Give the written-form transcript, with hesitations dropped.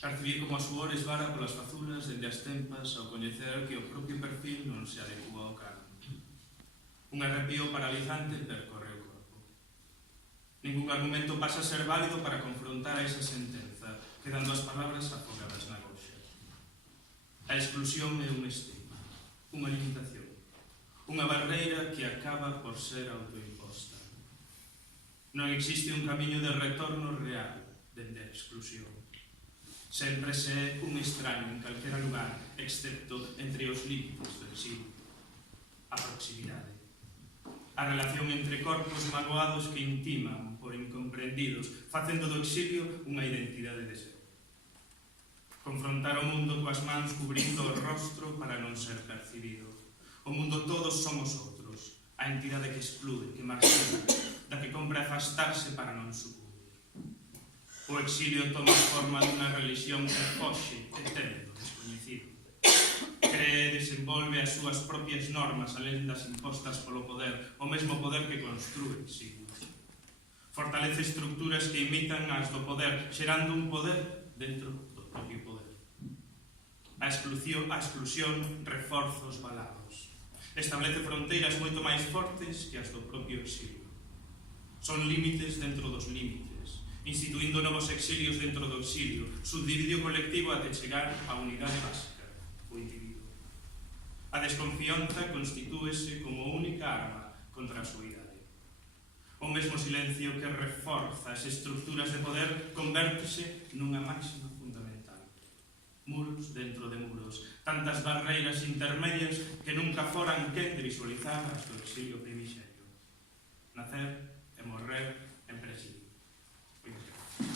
Percibir como a suor esvara polas fazulas dende as tempas ao coñecer que o propio perfil non se adecua ao carón. Un arrepío paralizante percorre o corpo. Ningún argumento pasa a ser válido para confrontar a esa sentenza, quedando as palabras afogadas na goxa. A exclusión é un estigma, unha limitación, unha barreira que acaba por ser autoimposta. Non existe un camiño de retorno real dende a exclusión. Sempre se é un extraño en calquera lugar, excepto entre os límites do exilio. A proximidade. A relación entre corpos magoados que intiman por incomprendidos, facendo do exilio unha identidade de ser. Confrontar o mundo coas mans cubrindo o rostro para non ser percibido. O mundo todos somos outros, a entidade que exclúe, que marxina, da que compre afastarse para non sucumbir. O exilio toma forma dunha religión que foxe e teme do descoñecido. Cree e desenvolve as súas propias normas alén das impostas polo poder, o mesmo poder que construe siglos. Fortalece estructuras que imitan as do poder, xerando un poder dentro do propio poder. A exclusión reforza os valados. Establece fronteiras moito máis fortes que as do propio exilio. Son límites dentro dos límites, instituindo novos exilios dentro do exilio, subdividio colectivo até chegar á unidade básica, o individuo. A desconfianza constitúese como única arma contra a soidade. O mesmo silencio que reforza as estructuras de poder convértese nunha máxima fundamental. Muros dentro de muros, tantas barreiras intermedias que nunca foran quen de visualizar as do exilio primixenio. Nacer e morrer en presidio.